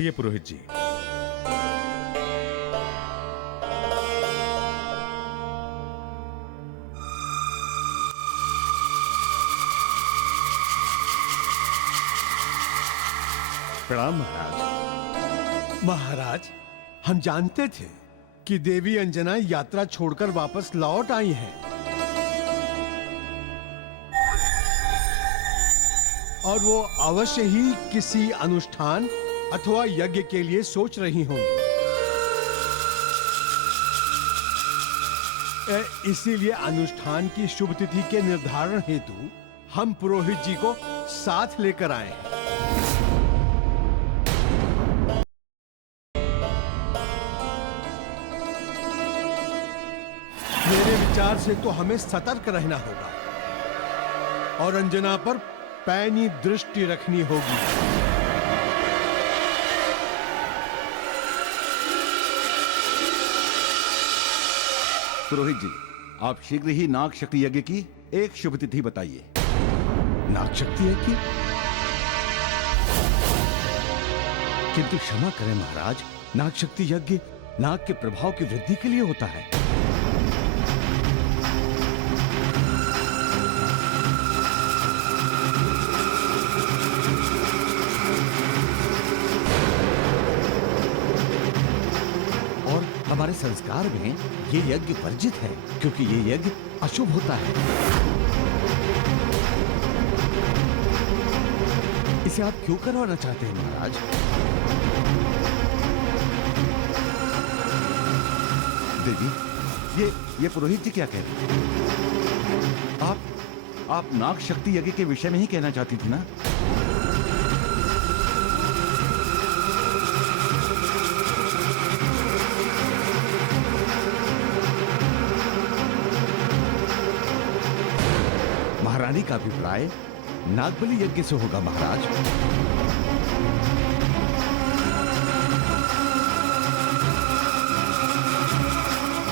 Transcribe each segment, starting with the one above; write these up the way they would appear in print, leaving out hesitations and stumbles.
ये पुरोहित जी। प्रणाम महाराज। महाराज, हम जानते थे कि देवी अंजना यात्रा छोड़कर वापस लौट आई हैं और वो अवश्य ही किसी अनुष्ठान अथवा यज्ञ के लिए सोच रही होंगी। इसीलिए अनुष्ठान की शुभ तिथि के निर्धारण हेतु हम पुरोहित जी को साथ लेकर आए हैं। मेरे विचार से तो हमें सतर्क रहना होगा और अंजना पर पैनी दृष्टि रखनी होगी। पुरोहित जी, आप शीघ्र ही नाग शक्ति यज्ञ की एक शुभ तिथि बताइए। नाग शक्ति यज्ञ? किंतु क्षमा करें महाराज, नाग शक्ति यज्ञ नाग के प्रभाव की वृद्धि के लिए होता है। और हमारे संस्कार में ये यज्ञ वर्जित है क्योंकि ये यज्ञ अशुभ होता है। इसे आप क्यों करवाना चाहते हैं महाराज? देवी, ये पुरोहित जी क्या कह रहे हैं? आप नाग शक्ति यज्ञ के विषय में ही कहना चाहती थी ना? महारानी का अभिप्राय नागबलि यज्ञ से होगा महाराज।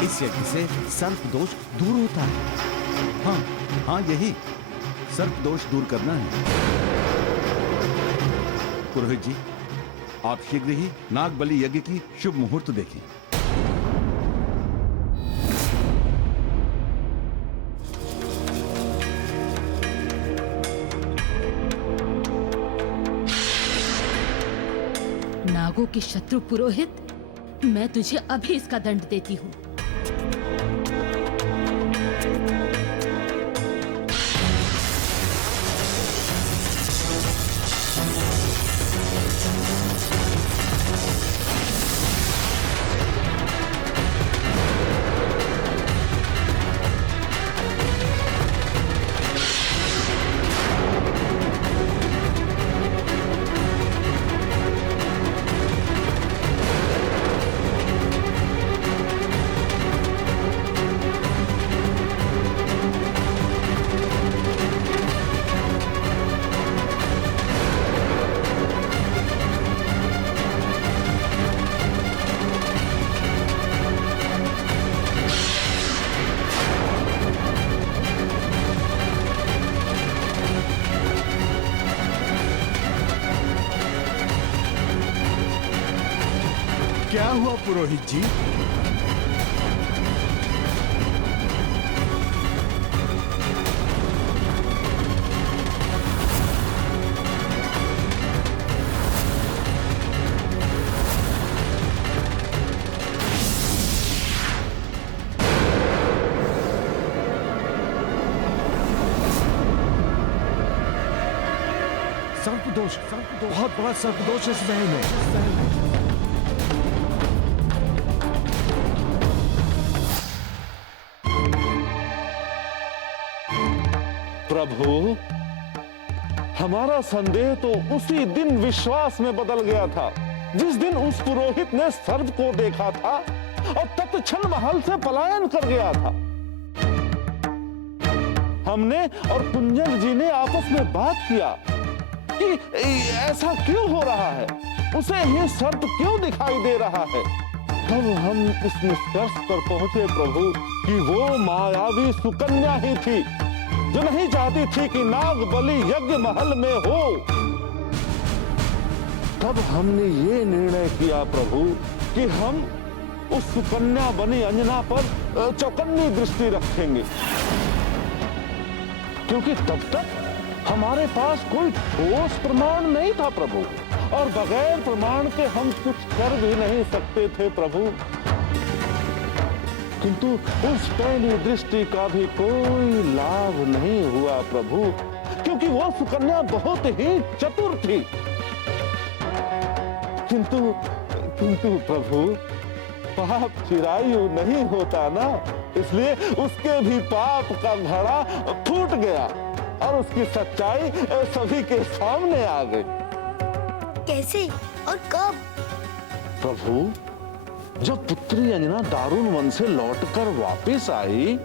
इस यज्ञ से सर्प दोष दूर होता है। हाँ, यही सर्प दोष दूर करना है। पुरोहित जी, आप शीघ्र ही नाग बलि यज्ञ की शुभ मुहूर्त देखें। नागों के शत्रु पुरोहित, मैं तुझे अभी इसका दंड देती हूँ। क्या हुआ पुरोहित जी? सर्पदोष, बहुत बड़ा सर्पदोष इस महल में। प्रभु, हमारा संदेह तो उसी दिन विश्वास में बदल गया था जिस दिन उस पुरोहित ने सर्प को देखा था और तत्क्षण महल से पलायन कर गया था। हमने और कुंजन जी ने आपस में बात किया कि ऐसा क्यों हो रहा है, उसे ये सर्प क्यों दिखाई दे रहा है। तब हम इस निष्कर्ष पर पहुंचे प्रभु कि वो मायावी सुकन्या ही थी जो नहीं चाहती थी कि नाग बलि यज्ञ महल में हो। तब हमने ये निर्णय किया प्रभु कि हम उस सुकन्या बनी अंजना पर चौकन्नी दृष्टि रखेंगे, क्योंकि तब तक हमारे पास कोई ठोस प्रमाण नहीं था प्रभु, और बगैर प्रमाण के हम कुछ कर भी नहीं सकते थे प्रभु। किंतु उस पैनी दृष्टि का भी कोई लाभ नहीं हुआ प्रभु, क्योंकि वो सुकन्या बहुत ही चतुर थी। किंतु प्रभु, पाप चिरायु नहीं होता ना, इसलिए उसके भी पाप का घड़ा फूट गया और उसकी सच्चाई सभी के सामने आ गई। कैसे और कब? प्रभु, जब पुत्री अंजना दारुण वन से लौटकर वापस आई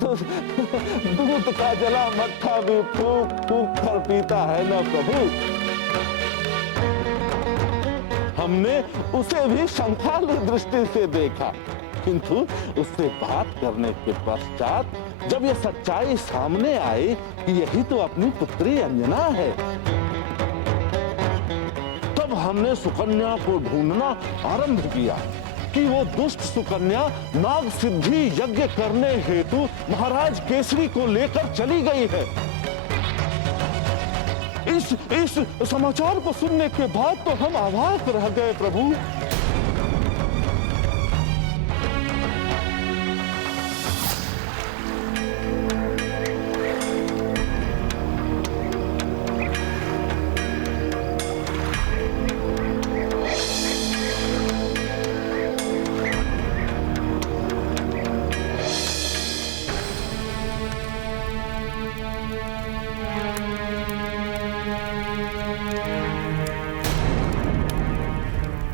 तो दूध का जला मट्ठा भी फूक फूक कर पीता है ना प्रभु। हमने उसे भी शंखाली दृष्टि से देखा, किंतु उससे बात करने के पश्चात जब यह सच्चाई सामने आई कि यही तो अपनी पुत्री अंजना है, तब हमने सुकन्या को ढूंढना आरंभ किया कि वो दुष्ट सुकन्या नाग सिद्धि यज्ञ करने हेतु महाराज केसरी को लेकर चली गई है। इस समाचार को सुनने के बाद तो हम अवाक रह गए प्रभु।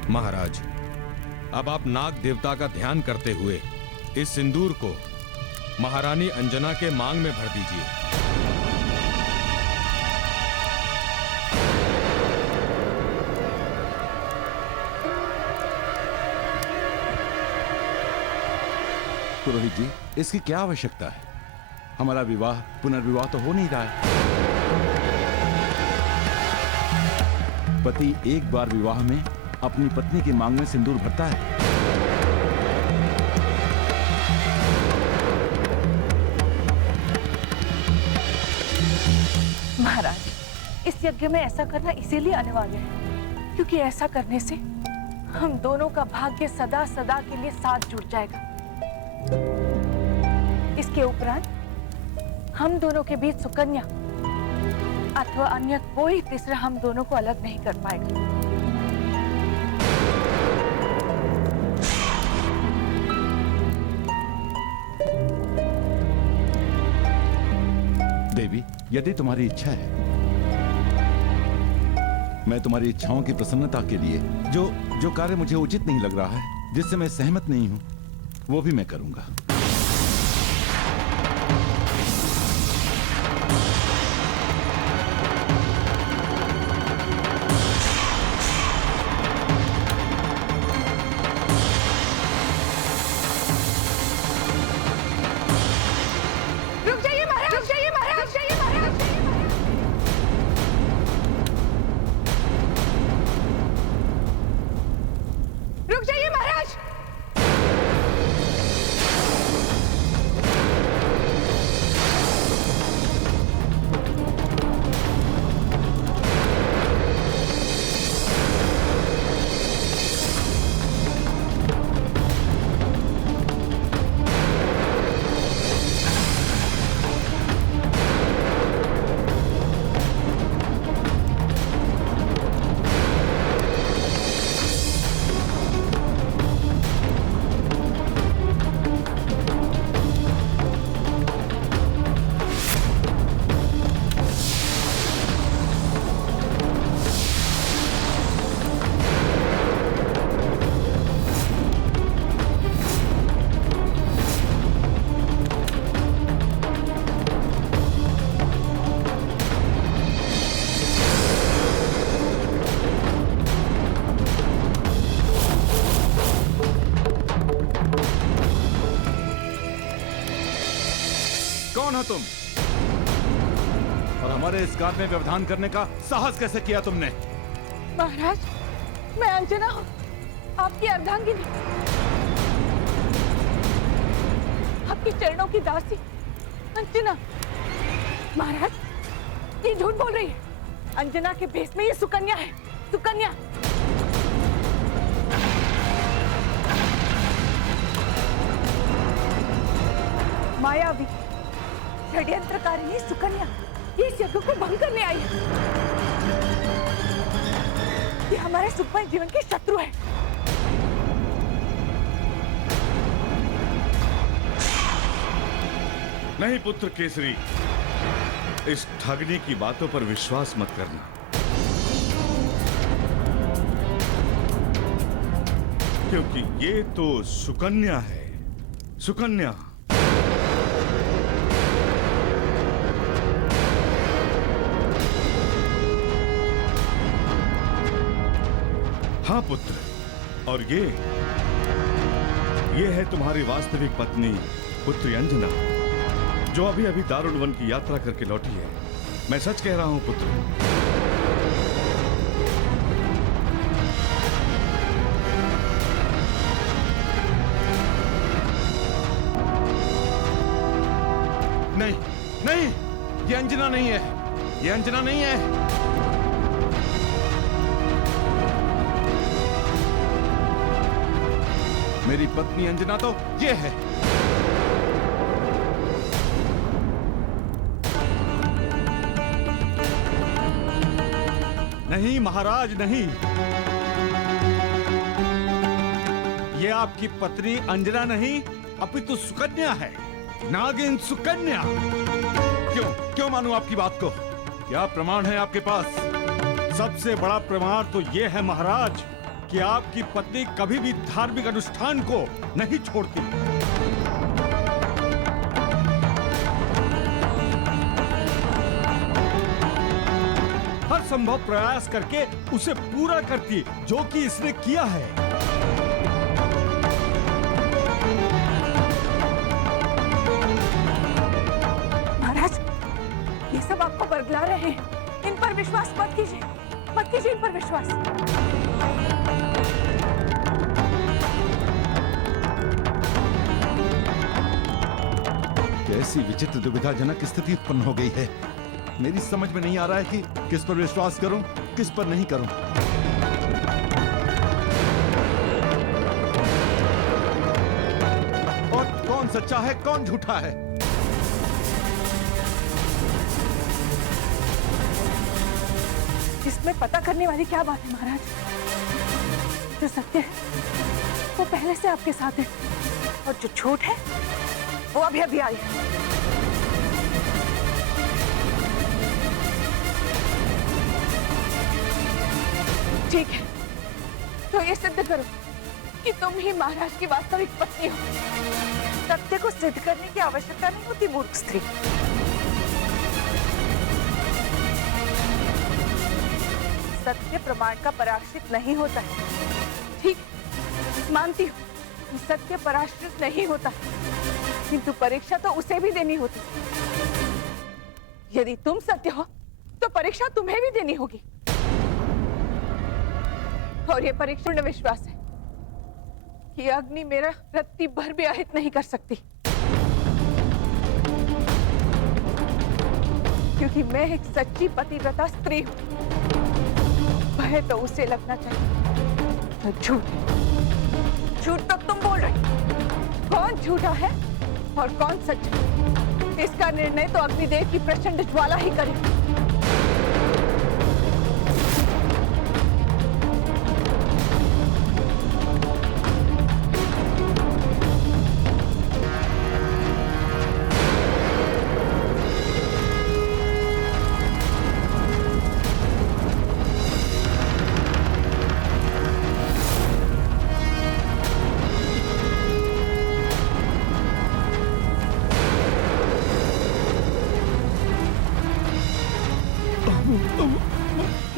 महाराज, अब आप नाग देवता का ध्यान करते हुए इस सिंदूर को महारानी अंजना के मांग में भर दीजिए। पुरोहित जी, इसकी क्या आवश्यकता है? हमारा विवाह पुनर्विवाह तो हो नहीं रहा है। पति एक बार विवाह में अपनी पत्नी की मांग में सिंदूर भरता है। महाराज, इस यज्ञ में ऐसा करना इसीलिए अनिवार्य है क्योंकि ऐसा करने से हम दोनों का भाग्य सदा सदा के लिए साथ जुड़ जाएगा। इसके उपरांत हम दोनों के बीच सुकन्या अथवा अन्य कोई तीसरा हम दोनों को अलग नहीं कर पाएगा। देवी, यदि तुम्हारी इच्छा है, मैं तुम्हारी इच्छाओं की प्रसन्नता के लिए जो कार्य मुझे उचित नहीं लग रहा है, जिससे मैं सहमत नहीं हूं, वो भी मैं करूंगा। कौन हो तुम? और हमारे इस कार्य में व्यवधान करने का साहस कैसे किया तुमने? महाराज, मैं अंजना हूँ, आपकी अर्धांगिनी, आपके चरणों की दासी अंजना। महाराज, ये झूठ बोल रही है। अंजना के भेष में ये सुकन्या है, सुकन्या। मायावी, षड्यंत्रकारिणी सुकन्या, ये इस यज्ञ को भंग करने आई है। ये हमारे सुखमय जीवन की शत्रु है। नहीं पुत्र केसरी, इस ठगनी की बातों पर विश्वास मत करना। क्योंकि ये तो सुकन्या है, सुकन्या। हाँ पुत्र, और ये है तुम्हारी वास्तविक पत्नी पुत्री अंजना, जो अभी अभी दारुण वन की यात्रा करके लौटी है। मैं सच कह रहा हूं पुत्र। नहीं नहीं, ये अंजना नहीं है, ये अंजना नहीं है। मेरी पत्नी अंजना तो ये है। नहीं महाराज, नहीं, ये आपकी पत्नी अंजना नहीं, अपितु सुकन्या है, नागिन सुकन्या। क्यों मानूं आपकी बात को? क्या प्रमाण है आपके पास? सबसे बड़ा प्रमाण तो ये है महाराज कि आपकी पत्नी कभी भी धार्मिक अनुष्ठान को नहीं छोड़ती। हर संभव प्रयास करके उसे पूरा करती, जो कि इसने किया है। महाराज, ये सब आपको बरगला रहे हैं। इन पर विश्वास मत कीजिए, मत कीजिए इन पर विश्वास। कैसी विचित्र दुविधाजनक स्थिति उत्पन्न हो गई है। मेरी समझ में नहीं आ रहा है कि किस पर विश्वास करूं, किस पर नहीं करूं। और कौन सच्चा है, कौन झूठा है? इसमें पता करने वाली क्या बात है महाराज? जो सत्य है वो पहले से आपके साथ है, और जो झूठ है वो अभी अभी आई है। ठीक है, तो ये सिद्ध करो कि तुम ही महाराज की वास्तविक पत्नी हो। सत्य को सिद्ध करने की आवश्यकता नहीं होती मूर्ख स्त्री। सत्य प्रमाण का पराश्रित नहीं होता है। ठीक, मानती हूँ कि सत्य पराश्रित नहीं होता, किंतु परीक्षा तो उसे भी देनी होती। यदि तुम सत्य हो तो परीक्षा तुम्हें भी देनी होगी, और ये परीक्षा में विश्वास है कि अग्नि मेरा रत्ती भर भी आहित नहीं कर सकती, क्योंकि मैं एक सच्ची पतिव्रता स्त्री हूं। भय तो उसे लगना चाहिए, तो झूठ झूठ तो तुम बोल रहे। कौन झूठा है और कौन सच्चा, इसका निर्णय तो अग्निदेव की प्रचंड ज्वाला ही करे।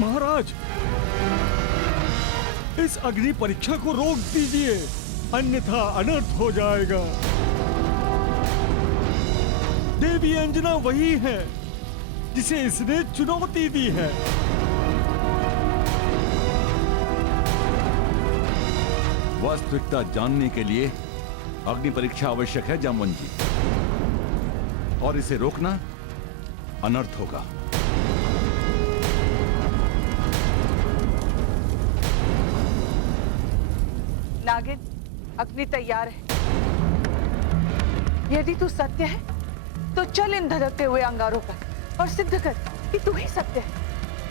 महाराज, इस अग्नि परीक्षा को रोक दीजिए, अन्यथा अनर्थ हो जाएगा। देवी अंजना वही है जिसे इसने चुनौती दी है। वास्तविकता जानने के लिए अग्नि परीक्षा आवश्यक है जामवन जी, और इसे रोकना अनर्थ होगा। नागिन, अग्नि तैयार है। यदि तू सत्य है तो चल इन धधकते हुए अंगारों पर और सिद्ध कर कि तू ही सत्य है।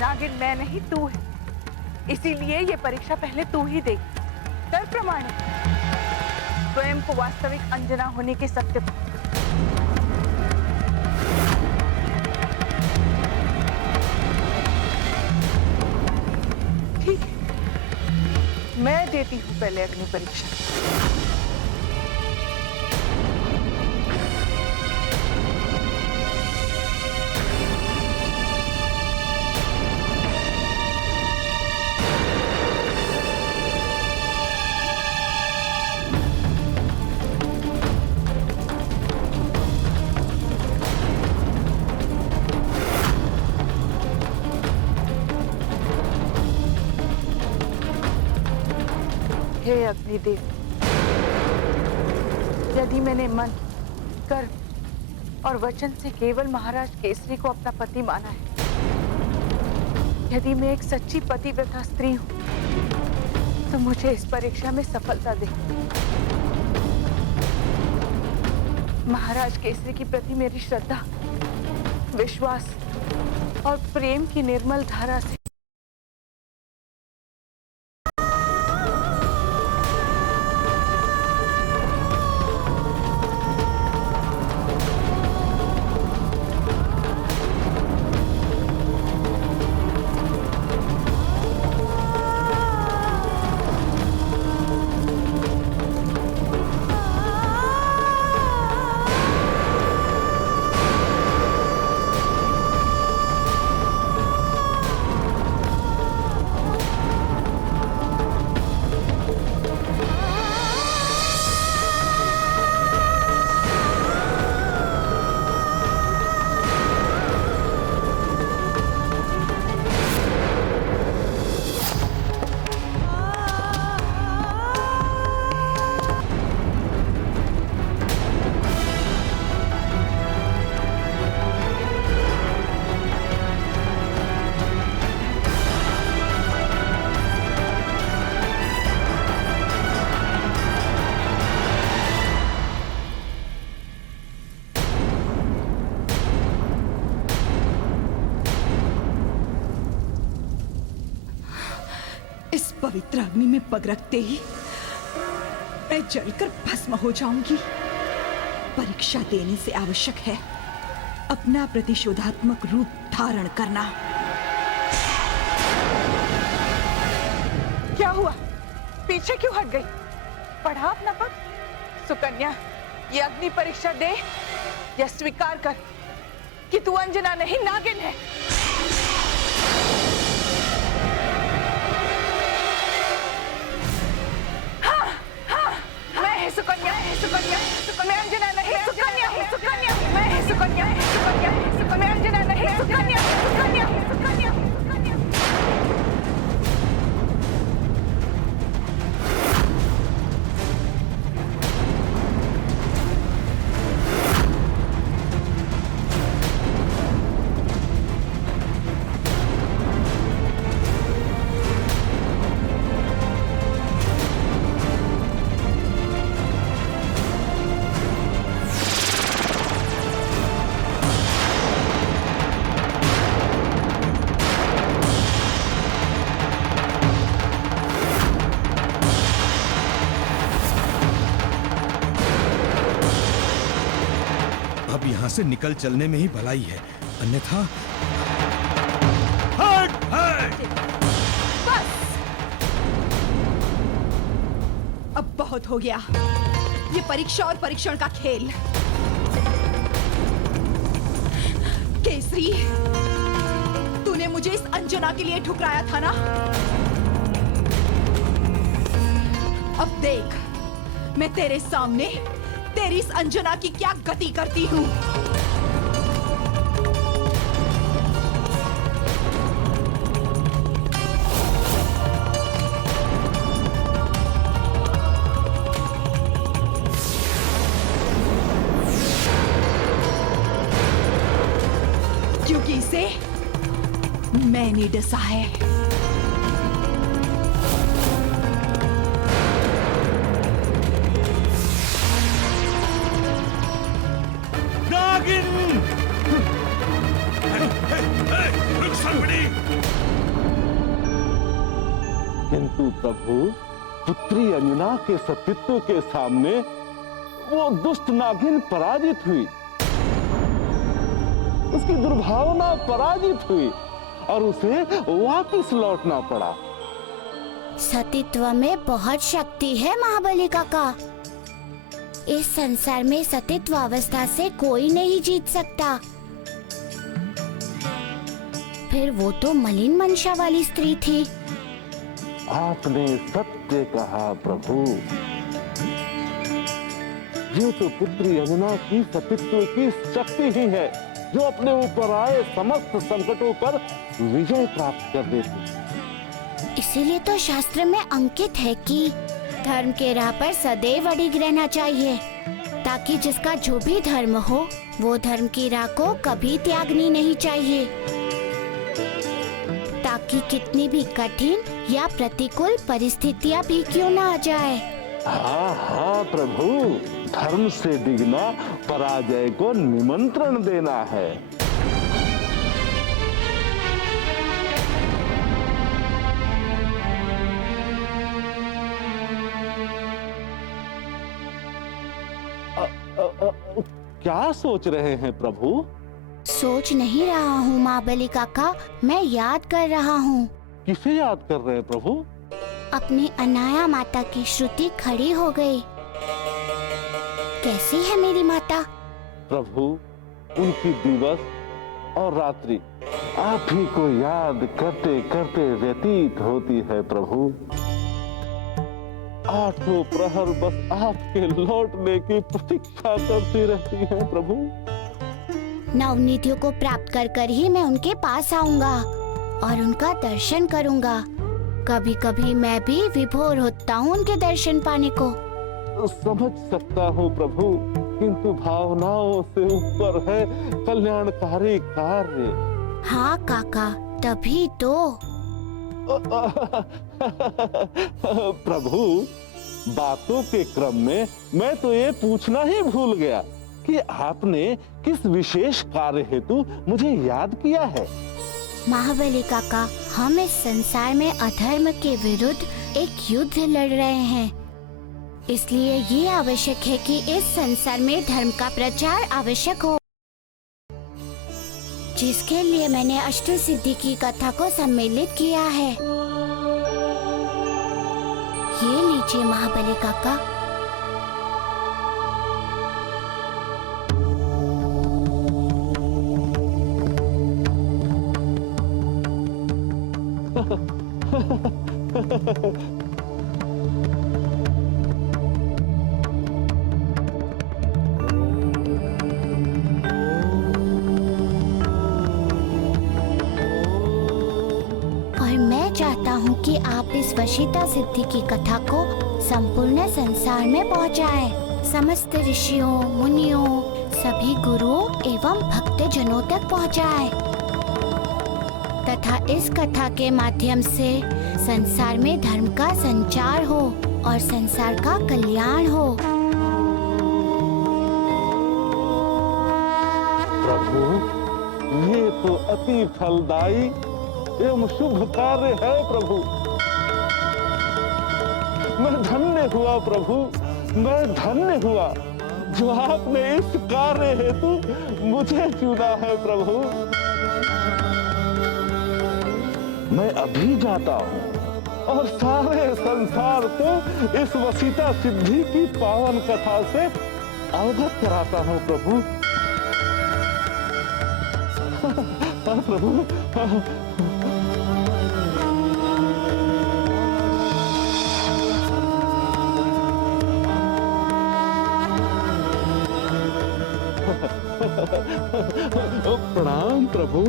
नागिन मैं नहीं, तू है। इसीलिए ये परीक्षा पहले तू ही देगी। कर प्रमाणित स्वयं को वास्तविक अंजना होने के सत्य पर। ठीक है, मैं देती हूँ पहले अग्नि परीक्षा। हे अग्निदेव, यदि मैंने मन, कर्म और वचन से केवल महाराज केसरी को अपना पति माना है, यदि मैं एक सच्ची पतिव्रता स्त्री हूँ, तो मुझे इस परीक्षा में सफलता दे। महाराज केसरी के प्रति मेरी श्रद्धा, विश्वास और प्रेम की निर्मल धारा से पवित्र अग्नि में पग रखते ही मैं जलकर भस्म हो जाऊंगी। परीक्षा देने से आवश्यक है अपना प्रतिशोधात्मक रूप धारण करना। क्या हुआ? पीछे क्यों हट गई? पढ़ा अपना पद। सुकन्या, ये अग्नि परीक्षा दे या स्वीकार कर कि तू अंजना नहीं नागिन है। सुकन्या, सुकन्या, मैं अंजना नहीं, सुकन्या, सुकन्या, मैं सुकन्या, सुकन्या, मैं अंजना नहीं, सुकन्या, सुकन्या, सुकन्या, सुकन्या। यहाँ से निकल चलने में ही भलाई है, अन्यथा बस अब बहुत हो गया ये परीक्षा और परीक्षण का खेल। केसरी, तूने मुझे इस अंजना के लिए ठुकराया था ना? अब देख मैं तेरे सामने तेरी इस अंजना की क्या गति करती हूँ। मैंने डसा है। नागिन! रुक सर्पिणी! किंतु प्रभु, पुत्री अंजना के सतीत्व के सामने वो दुष्ट नागिन पराजित हुई, उसकी दुर्भावना पराजित हुई और उसे वापस लौटना पड़ा। सतीत्व में बहुत शक्ति है महाबली काका। इस संसार में सतीत्व अवस्था से कोई नहीं जीत सकता। फिर वो तो मलिन मंशा वाली स्त्री थी। आपने सत्य कहा प्रभु। ये तो पुत्री अंजना की सतीत्व की शक्ति ही है जो अपने ऊपर आए समस्त संकटों पर विजय प्राप्त कर देती। इसीलिए तो शास्त्र में अंकित है कि धर्म के राह पर सदैव अडिग रहना चाहिए, ताकि जिसका जो भी धर्म हो वो धर्म की राह को कभी त्यागनी नहीं चाहिए, ताकि कितनी भी कठिन या प्रतिकूल परिस्थितियां भी क्यों ना आ जाए। हाँ हाँ प्रभु, धर्म से डिगना पराजय को निमंत्रण देना है। क्या सोच रहे हैं प्रभु? सोच नहीं रहा हूँ महाबली काका, मैं याद कर रहा हूँ। किसे याद कर रहे हैं प्रभु? अपनी अनाया माता की श्रुति खड़ी हो गई। कैसी है मेरी माता? प्रभु, उनकी दिवस और रात्रि आप ही को याद करते करते व्यतीत होती है प्रभु। आठों प्रहर बस आपके लौटने की प्रतीक्षा करती रहती है प्रभु। नवनिधियों को प्राप्त कर कर ही मैं उनके पास आऊंगा और उनका दर्शन करूंगा। कभी कभी मैं भी विभोर होता हूँ उनके दर्शन पाने को। समझ सकता हूँ प्रभु, किंतु भावनाओं से ऊपर है कल्याणकारी कार्य। हाँ काका, तभी तो। प्रभु, बातों के क्रम में मैं तो ये पूछना ही भूल गया कि आपने किस विशेष कार्य हेतु मुझे याद किया है। महाबली काका, हम इस संसार में अधर्म के विरुद्ध एक युद्ध लड़ रहे हैं, इसलिए ये आवश्यक है कि इस संसार में धर्म का प्रचार आवश्यक हो, जिसके लिए मैंने अष्ट सिद्धि की कथा को सम्मिलित किया है। ये लीजिए महाबली काका। चाहता हूँ कि आप इस वशीता सिद्धि की कथा को संपूर्ण संसार में पहुँचाएं, समस्त ऋषियों, मुनियों, सभी गुरुओं एवं भक्तजनों तक पहुँचाएं, तथा इस कथा के माध्यम से संसार में धर्म का संचार हो और संसार का कल्याण हो। प्रभु, ये तो अति फलदायी एवं शुभ कार्य है प्रभु। मैं धन्य हुआ प्रभु, मैं धन्य हुआ जो आपने इस कार्य हेतु मुझे चुना है प्रभु। मैं अभी जाता हूँ और सारे संसार को इस वसीता सिद्धि की पावन कथा से अवगत कराता हूँ प्रभु। प्रभु, प्रणाम प्रभु।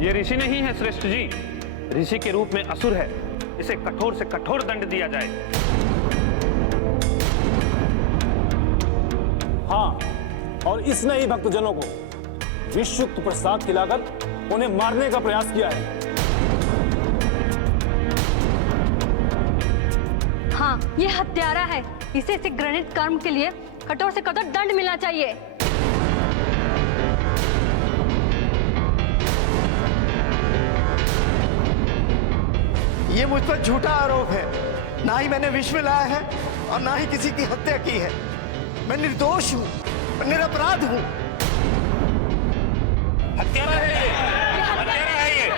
ये ऋषि नहीं है श्रेष्ठ जी, ऋषि के रूप में असुर है। इसे कठोर से कठोर दंड दिया जाए। हाँ, और इसने ही भक्तजनों को विषयुक्त प्रसाद खिलाकर उन्हें मारने का प्रयास किया है। हाँ, ये हत्यारा है। इसे घृणित कर्म के लिए कठोर से कठोर दंड मिलना चाहिए। ये मुझ पर झूठा आरोप है। ना ही मैंने विष मिलाया है और ना ही किसी की हत्या की है। मैं निर्दोष हूँ, मैं निरपराध हूँ। हत्यारा है ये, हत्यारा है ये,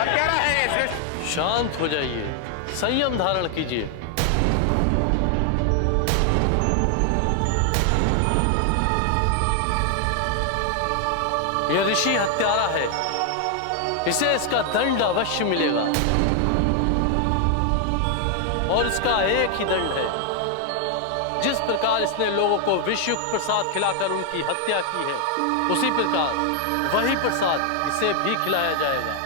हत्यारा है ये श्रेष्ठ। शांत हो जाइए, संयम धारण कीजिए। ये ऋषि हत्यारा है, इसे इसका दंड अवश्य मिलेगा। और इसका एक ही दंड है। जिस प्रकार इसने लोगों को विषयुक्त प्रसाद खिलाकर उनकी हत्या की है, उसी प्रकार वही प्रसाद इसे भी खिलाया जाएगा।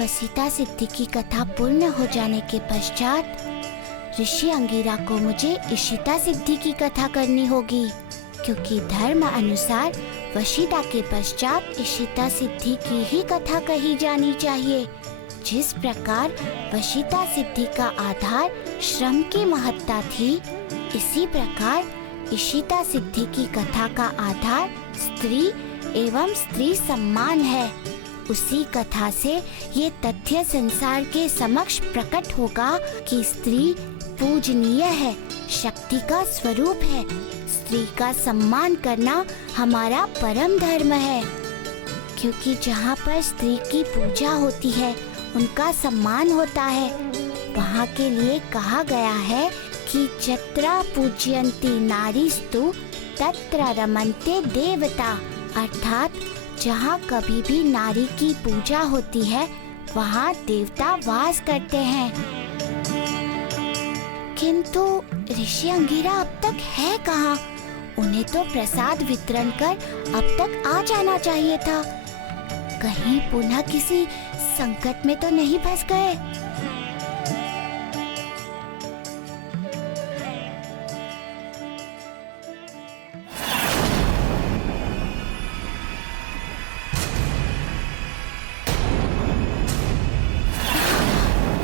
वसीता सिद्धि की कथा पूर्ण हो जाने के पश्चात ऋषि अंगिरा को मुझे इशिता सिद्धि की कथा करनी होगी, क्योंकि धर्म अनुसार वशीता के पश्चात इशिता सिद्धि की ही कथा कही जानी चाहिए। जिस प्रकार वशीता सिद्धि का आधार श्रम की महत्ता थी, इसी प्रकार इशिता सिद्धि की कथा का आधार स्त्री एवं स्त्री सम्मान है। उसी कथा से ये तथ्य संसार के समक्ष प्रकट होगा कि स्त्री पूजनीय है, शक्ति का स्वरूप है। स्त्री का सम्मान करना हमारा परम धर्म है, क्योंकि जहाँ पर स्त्री की पूजा होती है, उनका सम्मान होता है। वहाँ के लिए कहा गया है कि यत्र पूज्यन्ति नारीस्तु तत्र रमन्ते देवता, अर्थात जहाँ कभी भी नारी की पूजा होती है, वहाँ देवता वास करते हैं। किंतु ऋषि अंगिरा अब तक है कहाँ? उन्हें तो प्रसाद वितरण कर अब तक आ जाना चाहिए था। कहीं पुनः किसी संकट में तो नहीं फंस गए?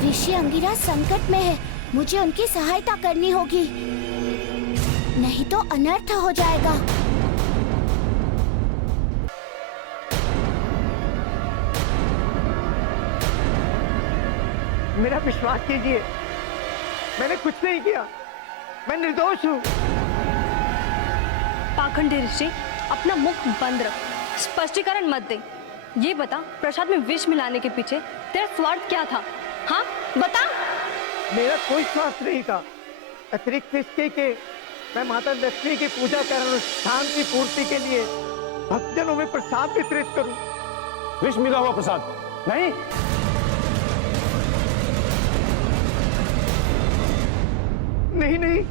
ऋषि अंगिरा संकट में है, मुझे उनकी सहायता करनी होगी, नहीं तो अनर्थ हो जाएगा। मेरा विश्वास कीजिए, मैंने कुछ नहीं किया, मैं निर्दोष हूँ। पाखंडी ऋषि, अपना मुख बंद रख, स्पष्टीकरण मत दे। ये बता, प्रसाद में विष मिलाने के पीछे तेरा स्वार्थ क्या था? हाँ, बता। मेरा कोई स्वार्थ नहीं था, अतिरिक्त इसके कि मैं माता लक्ष्मी की पूजा कर अनुष्ठान की पूर्ति के लिए भक्तजनों में प्रसाद वितरित करूं। विष मिला हुआ प्रसाद नहीं? नहीं नहीं,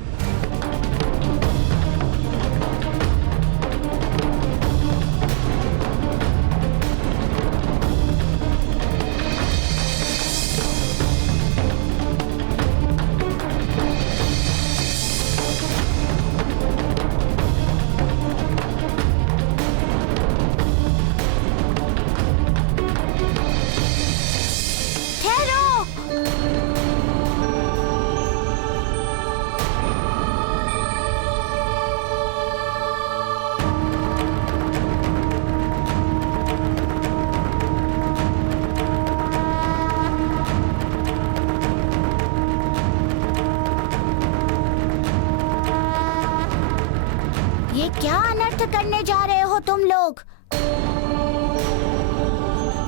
करने जा रहे हो तुम लोग?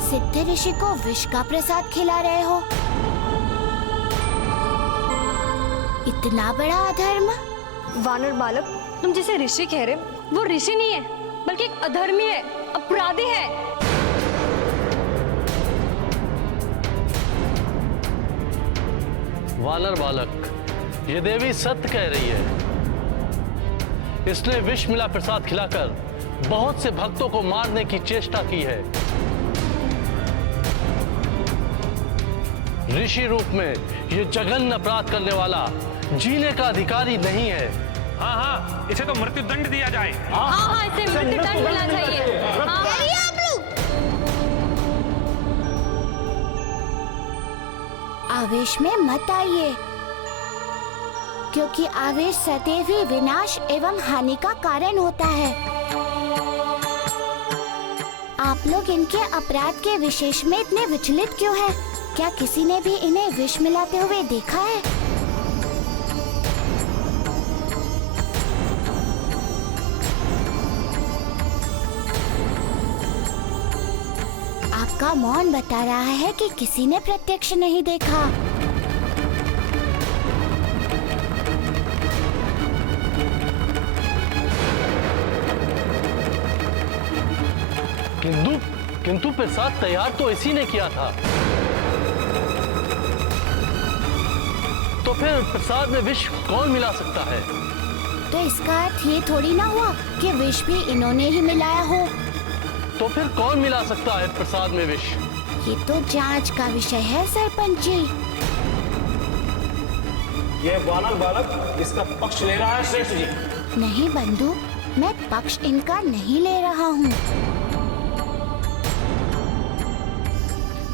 सिद्ध ऋषि को विष का प्रसाद खिला रहे हो? इतना बड़ा अधर्म? वानर बालक, तुम जिसे ऋषि कह रहे, वो ऋषि नहीं है, बल्कि एक अधर्मी है, अपराधी है। वानर बालक, ये देवी सत्य कह रही है। इसने विष मिला प्रसाद खिलाकर बहुत से भक्तों को मारने की चेष्टा की है। ऋषि रूप में ये जघन्य अपराध करने वाला जीने का अधिकारी नहीं है। हाँ हाँ, इसे तो मृत्यु दंड दिया जाए। हाँ हाँ, इसे मृत्यु दंड मिलना चाहिए। हाँ। आवेश में मत आइए, क्योंकि आवेश सदैव ही विनाश एवं हानि का कारण होता है। आप लोग इनके अपराध के विशेष में इतने विचलित क्यों हैं? क्या किसी ने भी इन्हें विष मिलाते हुए देखा है? आपका मौन बता रहा है कि किसी ने प्रत्यक्ष नहीं देखा। किंतु प्रसाद तैयार तो इसी ने किया था। तो फिर प्रसाद में विष कौन मिला सकता है? तो इसका अर्थ ये थोड़ी ना हुआ कि विष भी इन्होंने ही मिलाया हो। तो फिर कौन मिला सकता है प्रसाद में विष? ये तो जांच का विषय है सरपंच जी। ये वानर बालक इसका पक्ष ले रहा है श्रेष्ठ जी। नहीं बंधु, मैं पक्ष इनका नहीं ले रहा हूँ।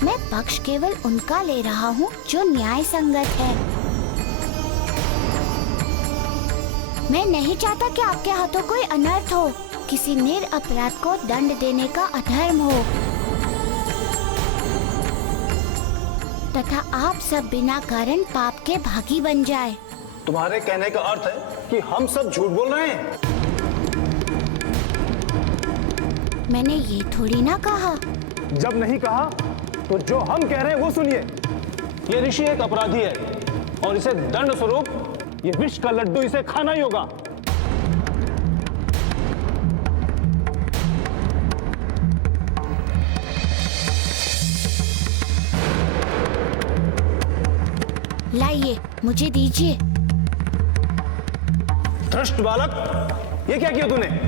मैं पक्ष केवल उनका ले रहा हूँ जो न्याय संगत है। मैं नहीं चाहता कि आपके हाथों कोई अनर्थ हो, किसी निरपराध को दंड देने का अधर्म हो, तथा आप सब बिना कारण पाप के भागी बन जाए। तुम्हारे कहने का अर्थ है कि हम सब झूठ बोल रहे हैं? मैंने ये थोड़ी ना कहा। जब नहीं कहा तो जो हम कह रहे हैं वो सुनिए। ये ऋषि एक अपराधी है और इसे दंड स्वरूप ये विष का लड्डू इसे खाना ही होगा। लाइए, मुझे दीजिए। भ्रष्ट बालक, ये क्या किया तूने?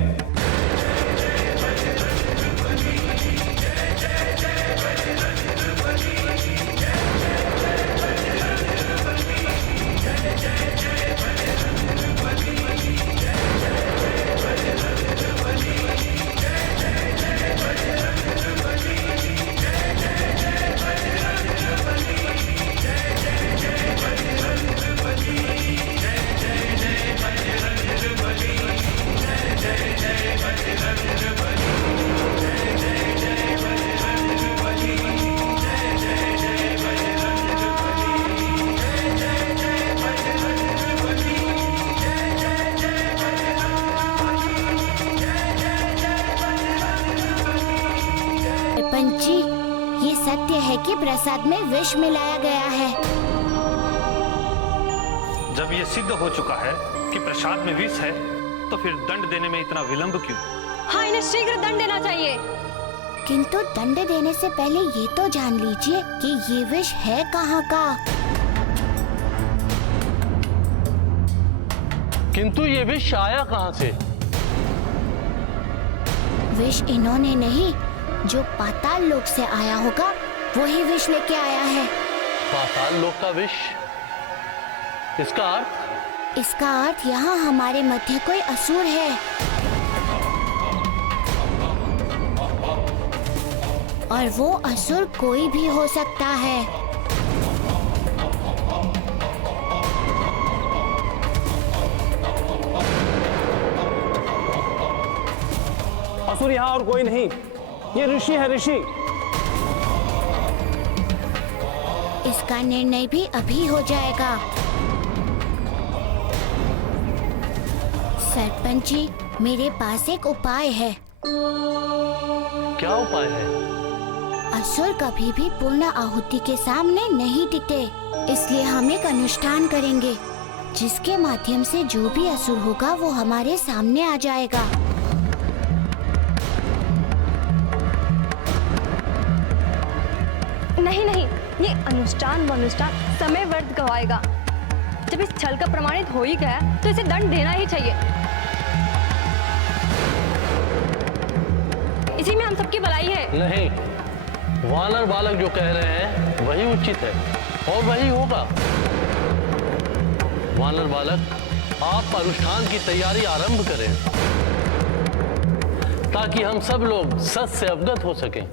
पंची, ये सत्य है कि प्रसाद में विष मिलाया गया है। जब ये सिद्ध हो चुका है कि प्रसाद में विष है, तो फिर दंड देने में इतना विलंब क्यों? हाँ, इन्हें शीघ्र दंड देना चाहिए। किंतु दंड देने से पहले ये तो जान लीजिए कि ये विष है कहाँ का। किंतु ये विष आया कहाँ से? विष इन्होंने नहीं, जो पाताल लोक से आया होगा वही विष लेके आया है। पाताल लोक का विष? इसका अर्थ? इसका अर्थ यहाँ हमारे मध्य कोई असुर है, और वो असुर कोई भी हो सकता है। असुर यहाँ और कोई नहीं, ये ऋषि है, ऋषि। इसका निर्णय भी अभी हो जाएगा। सरपंच जी, मेरे पास एक उपाय है। क्या उपाय है? असुर कभी भी पूर्ण आहुति के सामने नहीं टिके, इसलिए हम एक अनुष्ठान करेंगे जिसके माध्यम से जो भी असुर होगा वो हमारे सामने आ जाएगा। नहीं नहीं, ये अनुष्ठान समय व्यर्थ गवाएगा। जब इस छल का प्रमाणित हो ही गया तो इसे दंड देना ही चाहिए। इसी में हम सबकी भलाई है। नहीं, वानर बालक जो कह रहे हैं वही उचित है और वही होगा। वानर बालक, आप अनुष्ठान की तैयारी आरंभ करें ताकि हम सब लोग सच से अवगत हो सकें।